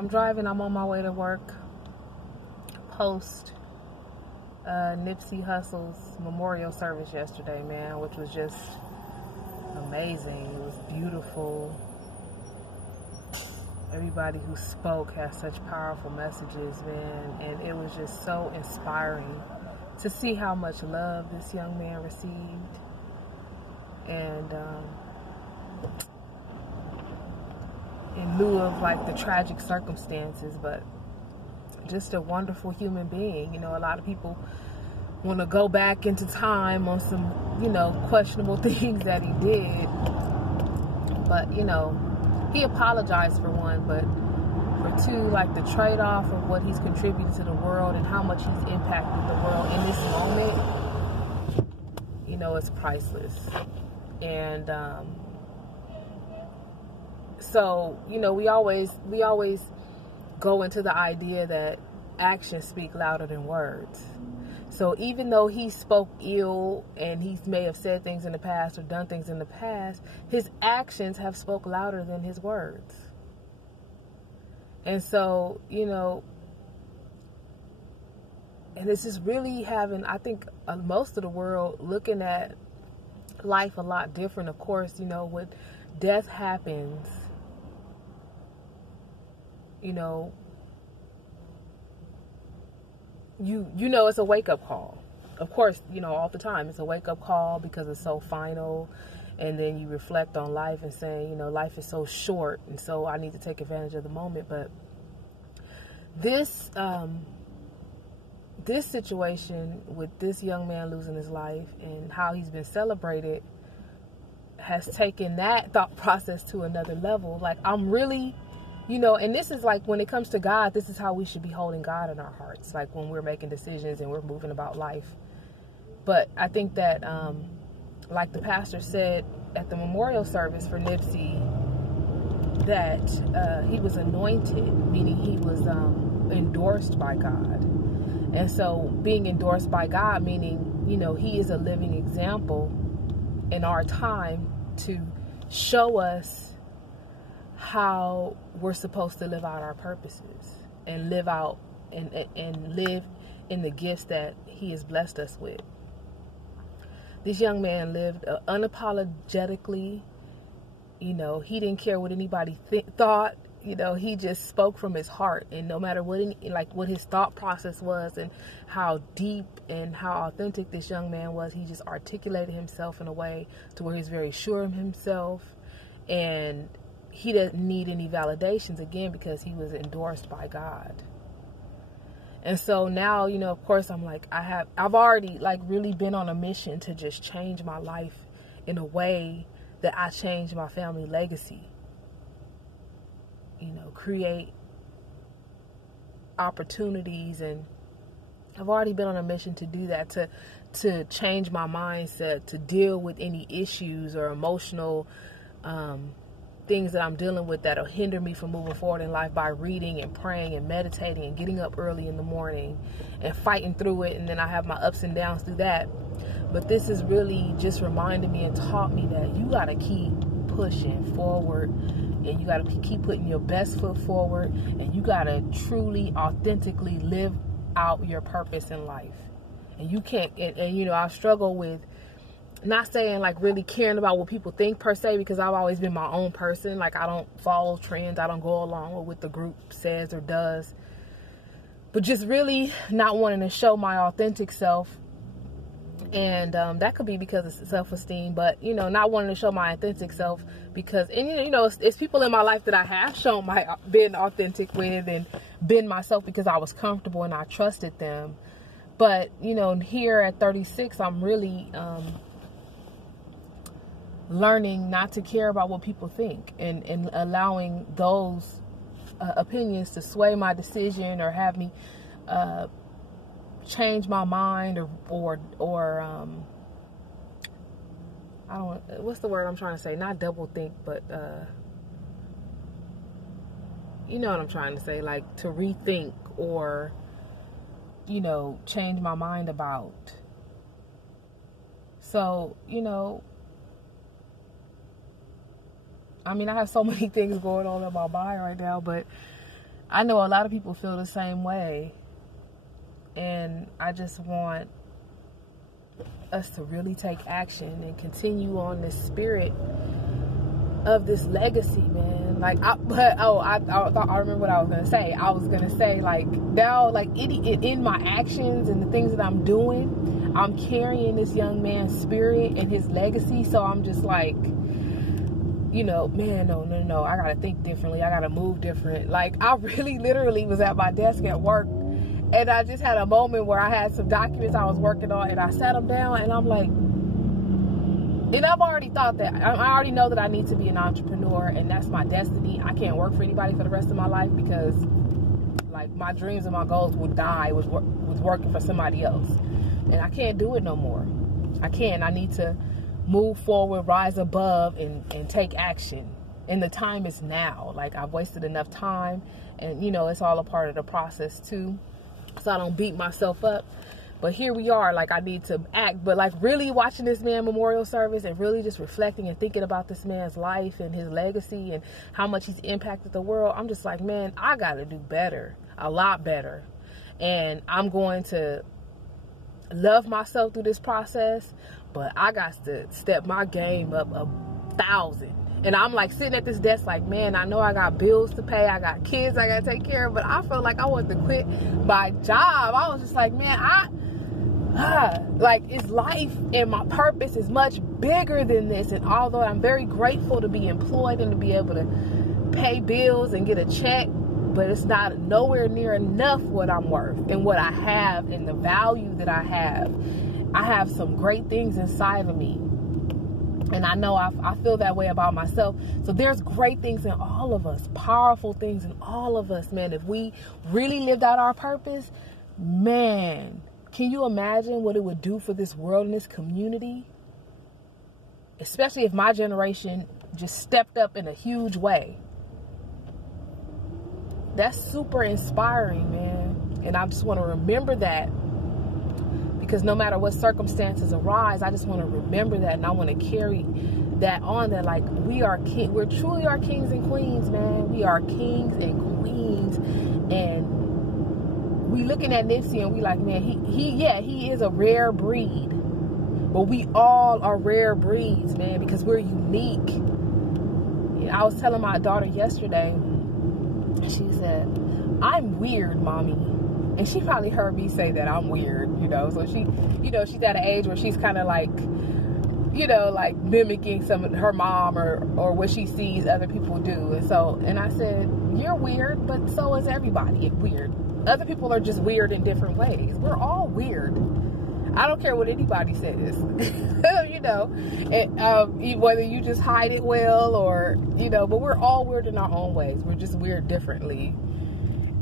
I'm driving. I'm on my way to work. Post Nipsey Hussle's memorial service yesterday, man, which was just amazing. It was beautiful. Everybody who spoke had such powerful messages, man, and it was just so inspiring to see how much love this young man received. And in lieu of like the tragic circumstances, but just a wonderful human being. You know, a lot of people want to go back into time on some, you know, questionable things that he did. But, you know, he apologized for one, but for two, like the trade-off of what he's contributed to the world and how much he's impacted the world in this moment, you know, it's priceless. And so, you know, we always go into the idea that actions speak louder than words. So even though he spoke ill and he may have said things in the past or done things in the past, his actions have spoke louder than his words. And so, you know, and it's just really having, I think, most of the world looking at life a lot different. Of course, you know, when death happens, you know, you know it's a wake-up call. Of course, you know, all the time it's a wake-up call because it's so final. And then you reflect on life and saying, you know, life is so short, and so I need to take advantage of the moment. But this situation with this young man losing his life and how he's been celebrated has taken that thought process to another level. Like, I'm really, you know, and this is like when it comes to God, this is how we should be holding God in our hearts, like when we're making decisions and we're moving about life. But I think that, like the pastor said at the memorial service for Nipsey, that he was anointed, meaning he was endorsed by God. And so being endorsed by God, meaning, you know, he is a living example in our time to show us how we're supposed to live out our purposes and live out and live in the gifts that he has blessed us with. This young man lived unapologetically. You know, he didn't care what anybody thought. You know, he just spoke from his heart, and no matter what what his thought process was and how deep and how authentic this young man was, he just articulated himself in a way to where he's very sure of himself, and he doesn't need any validations, again, because he was endorsed by God. And so now, you know, of course, I'm like, I've already like really been on a mission to just change my life in a way that I change my family legacy. You know, create opportunities, and I've already been on a mission to do that, to change my mindset, to deal with any issues or emotional things that I'm dealing with that'll hinder me from moving forward in life, by reading and praying and meditating and getting up early in the morning and fighting through it. And then I have my ups and downs through that. But this is really just reminded me and taught me that you got to keep pushing forward, and you got to keep putting your best foot forward, and you got to truly, authentically live out your purpose in life. And you can't, and you know, I struggle with not saying like really caring about what people think per se, because I've always been my own person. Like, I don't follow trends. I don't go along with what the group says or does. But just really not wanting to show my authentic self. And that could be because of self-esteem, but, you know, not wanting to show my authentic self because, and you know, it's people in my life that I have shown been authentic with and been myself because I was comfortable and I trusted them. But, you know, here at 36, I'm really learning not to care about what people think, and allowing those opinions to sway my decision or have me change my mind or I don't, what's the word I'm trying to say? Not double think, but you know what I'm trying to say, like to rethink or, you know, change my mind about. So, you know, I mean, I have so many things going on in my mind right now, but I know a lot of people feel the same way. And I just want us to really take action and continue on this spirit of this legacy, man. Like, I remember what I was gonna say. I was gonna say, like, now, like, in my actions and the things that I'm doing, I'm carrying this young man's spirit and his legacy. So I'm just like, you know, man, no, I gotta think differently. I gotta move different. Like, I really literally was at my desk at work, and I just had a moment where I had some documents I was working on, and I sat them down, and I'm like, and I've already thought that, I already know that I need to be an entrepreneur, and that's my destiny. I can't work for anybody for the rest of my life, because, like, my dreams and my goals will die with working for somebody else. And I can't do it no more. I can't. I need to move forward, rise above, and take action. And the time is now. Like, I've wasted enough time, and, you know, it's all a part of the process, too. So I don't beat myself up. But here we are, like, I need to act. But, like, really watching this man memorial service and really just reflecting and thinking about this man's life and his legacy and how much he's impacted the world, I'm just like, man, I got to do better, a lot better. And I'm going to love myself through this process, but I got to step my game up 1,000. And I'm, like, sitting at this desk like, man, I know I got bills to pay. I got kids I got to take care of. But I felt like I wanted to quit my job. I was just like, man, like, it's life and my purpose is much bigger than this. And although I'm very grateful to be employed and to be able to pay bills and get a check, but it's not nowhere near enough what I'm worth and what I have and the value that I have. I have some great things inside of me. And I know I feel that way about myself. So there's great things in all of us, powerful things in all of us, man. If we really lived out our purpose, man, can you imagine what it would do for this world and this community? Especially if my generation just stepped up in a huge way. That's super inspiring, man. And I just want to remember that. Because no matter what circumstances arise, I just want to remember that, and I want to carry that on. That, like, we're truly our kings and queens, man. We are kings and queens, and we looking at Nipsey and we like, man, he is a rare breed, but we all are rare breeds, man, because we're unique. I was telling my daughter yesterday, she said, "I'm weird, mommy." And she probably heard me say that I'm weird, you know. So she, you know, she's at an age where she's kind of like, you know, like mimicking some of her mom or what she sees other people do. And I said, you're weird, but so is everybody weird. Other people are just weird in different ways. We're all weird. I don't care what anybody says, you know, and, whether you just hide it well or, you know, but we're all weird in our own ways. We're just weird differently.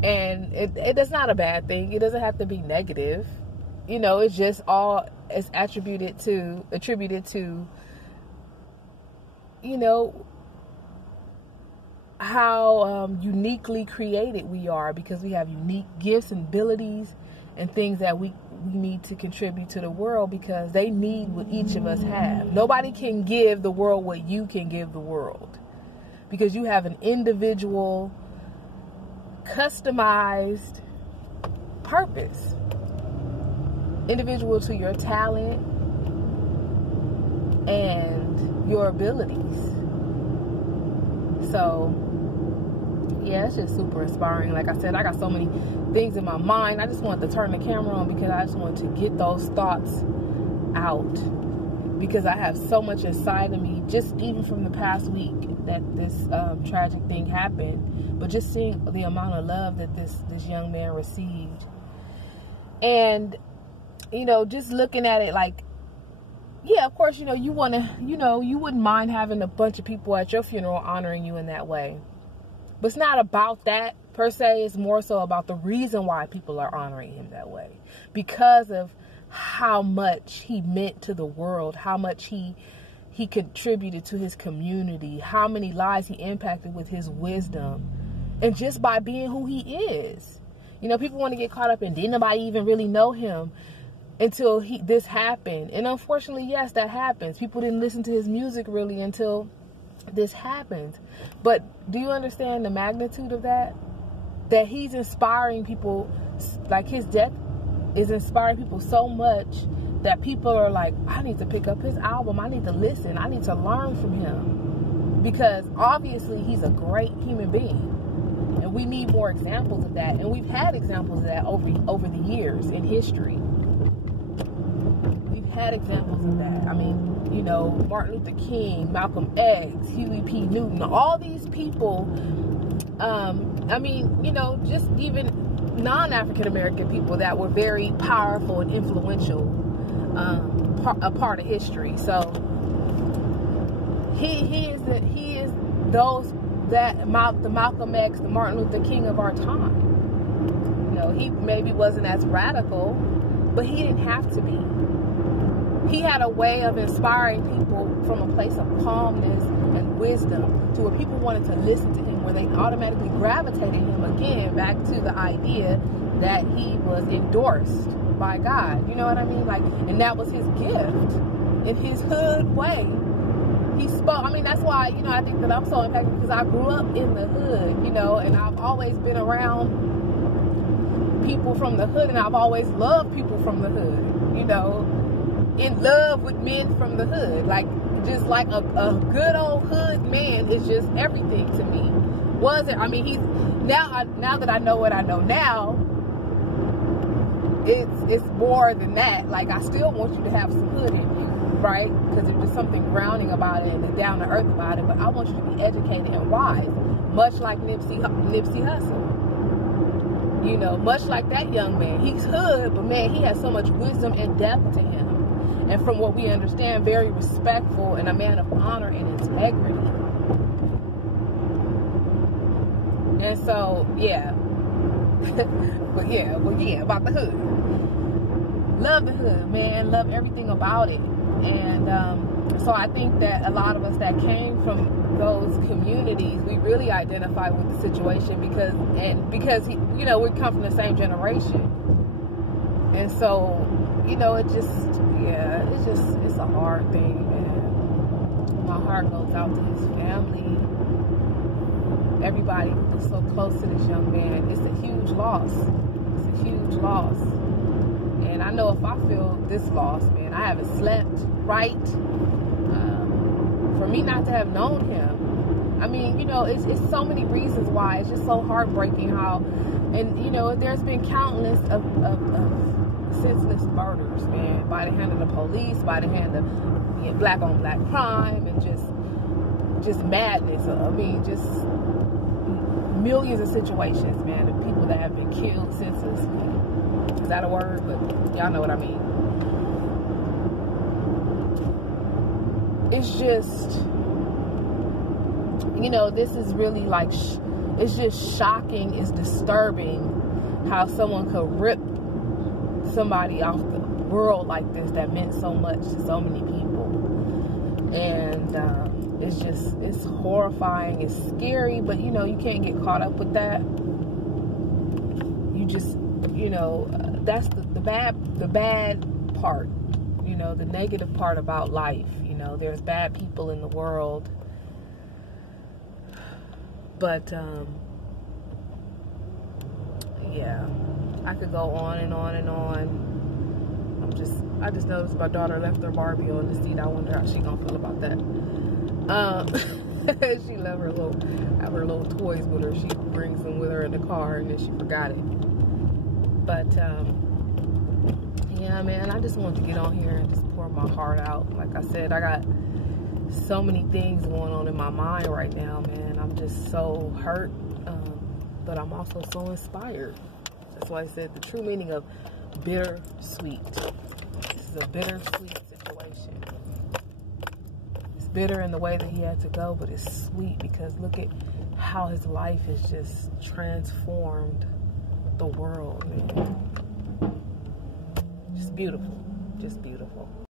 And it's not a bad thing. It doesn't have to be negative. You know, it's just it's attributed to, you know, how uniquely created we are, because we have unique gifts and abilities and things that we need to contribute to the world, because they need what each of us have. Nobody can give the world what you can give the world, because you have an individual, customized purpose, individual to your talent and your abilities. So yeah, it's just super inspiring. Like I said, I got so many things in my mind. I just wanted to turn the camera on because I just wanted to get those thoughts out, because I have so much inside of me, just even from the past week that this tragic thing happened. But just seeing the amount of love that this young man received. And, you know, just looking at it like, yeah, of course, you know, you want to, you know, you wouldn't mind having a bunch of people at your funeral honoring you in that way. But it's not about that per se. It's more so about the reason why people are honoring him that way. Because of how much he meant to the world, how much he contributed to his community, how many lives he impacted with his wisdom. And just by being who he is. You know, people want to get caught up in, didn't nobody even really know him until this happened. And unfortunately, yes, that happens. People didn't listen to his music really until this happened. But do you understand the magnitude of that? that he's inspiring people, like his death is inspiring people so much that people are like, I need to pick up his album, I need to listen, I need to learn from him, because obviously he's a great human being, and we need more examples of that. And we've had examples of that over the years in history. We've had examples of that. I mean, you know, Martin Luther King, Malcolm X, Huey P. Newton, all these people. I mean, you know, just even non-African American people that were very powerful and influential, a part of history. So he is those that the Malcolm X, the Martin Luther King of our time. You know, he maybe wasn't as radical, but he didn't have to be. He had a way of inspiring people from a place of calmness and wisdom to where people wanted to listen to him, where they automatically gravitated him again back to the idea that he was endorsed by God. You know what I mean? Like, and that was his gift in his hood way. He spoke. I mean, that's why, you know, I think that I'm so impacted, because I grew up in the hood, you know, and I've always been around people from the hood, and I've always loved people from the hood, you know, in love with men from the hood. Like, just like a good old hood man is just everything to me. I mean, he's now that I know what I know now, it's more than that. Like, I still want you to have some hood in you, right? Because there's just something grounding about it and down to earth about it. But I want you to be educated and wise, much like Nipsey Hussle. You know, much like that young man. He's hood, but man, he has so much wisdom and depth to him. And from what we understand, very respectful and a man of honor and integrity. And so, yeah. But yeah, about the hood. Love the hood, man. Love everything about it. And so I think that a lot of us that came from those communities, we really identify with the situation because you know, we come from the same generation. And so, you know, it's a hard thing, man. My heart goes out to his family, everybody who was so close to this young man. It's a huge loss. It's a huge loss. And I know if I feel this loss, man, I haven't slept right. For me not to have known him, I mean, you know, it's so many reasons why. It's just so heartbreaking how, and you know, there's been countless of senseless murders, man, by the hand of the police, by the hand of black on black crime, and just madness. I mean, just millions of situations, man, of people that have been killed senselessly. Is that a word? But y'all know what I mean. It's just, you know, this is really like, it's just shocking. It's disturbing how someone could rip somebody off the world like this that meant so much to so many people. And it's horrifying, it's scary, but you know, you can't get caught up with that. You just, you know, that's the bad part, you know, the negative part about life. You know, there's bad people in the world, but yeah, I could go on and on and on. I just noticed my daughter left her Barbie on the seat. I wonder how she gonna feel about that. She left her little toys with her. She brings them with her in the car, and then she forgot it. But yeah, man, I just wanted to get on here and just pour my heart out. Like I said, I got so many things going on in my mind right now, man. I'm just so hurt, but I'm also so inspired. That's why I said the true meaning of bittersweet. This is a bittersweet situation. It's bitter in the way that he had to go, but it's sweet because look at how his life has just transformed the world, man. Just beautiful. Just beautiful.